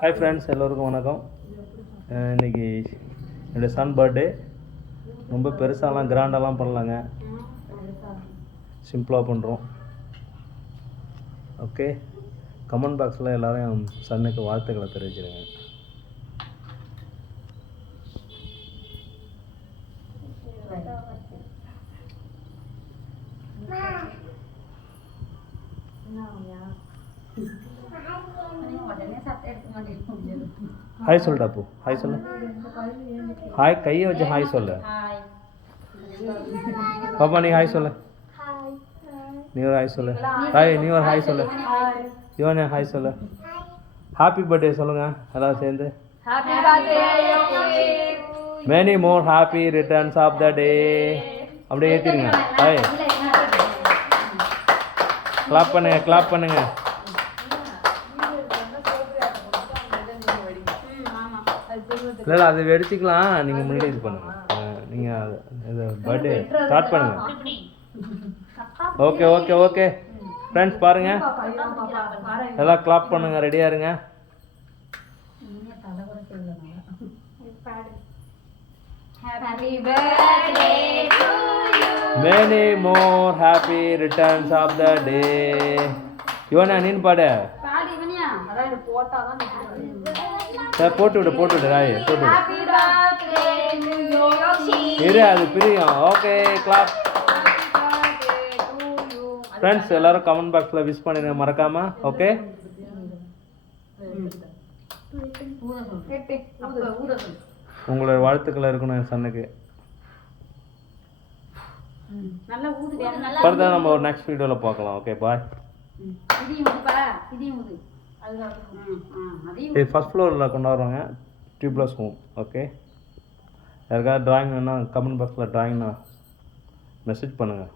Hi friends, எல்லோருக்கும் வணக்கம். இன்றைக்கி என்னுடைய சன் பர்த்டே. ரொம்ப பெருசாலாம் கிராண்டாலாம் பண்ணலாங்க, சிம்பிளாக பண்ணுறோம். ஓகே, கமெண்ட் பாக்ஸில் எல்லோரும் சன்னுக்கு வாழ்த்துக்களை தெரிவிச்சிருங்க. ஹாய் சொல்லு டாப்பு, ஹாய் சொல்லு. ஹாய் கையை வச்சு ஹாய் சொல்லு. பாப்பா நீ ஹாய் சொல்லு. நீ ஒரு ஹாய் சொல்லு. ஹாய் நீ ஒரு ஹாய் சொல்லு. யுவனே ஹாய் சொல்லு. ஹாப்பி பர்த்டே சொல்லுங்க எல்லாரும் சேர்ந்து. Many more happy returns of the day. அப்படியே ஏற்றிடுங்க. ஹாய் கிளாப் பண்ணுங்க, கிளாப் பண்ணுங்க. இல்லை அது வெடிச்சிக்கலாம், நீங்கள் முன்னாடி இது பண்ணுங்கள். நீங்கள் இது பர்த்டே ஸ்டார்ட் பண்ணுங்கள். ஓகே ஓகே ஓகே ஃப்ரெண்ட்ஸ், பாருங்கள் எல்லாம் கிளாப் பண்ணுங்கள், ரெடியாக இருங்க. Many more happy returns of the day. Yuvana நீன் பாடு. போட்டு விடு ராய், போட்டு இரு, அது பிரியும். Okay clap. ஃப்ரெண்ட்ஸ் எல்லாரும் கமெண்ட் பாக்ஸில் விஷ் பண்ணிடுங்க மறக்காம. ஓகே, உங்களோட வாழ்த்துக்கள் இருக்கணும் என் சன்னுக்கு. ஃபர்தர் நம்ம ஒரு நெக்ஸ்ட் வீடியோவில் பார்க்கலாம். Okay bye. இது ஃபஸ்ட் ஃப்ளோரில் கொண்டாடுறாங்க, டியூப்லெஸ் ஹோம். ஓகே, யாருக்காவது ட்ராயிங் வேணால் கமெண்ட் பாக்ஸில் ட்ராயிங்னா மெசேஜ் பண்ணுங்கள்.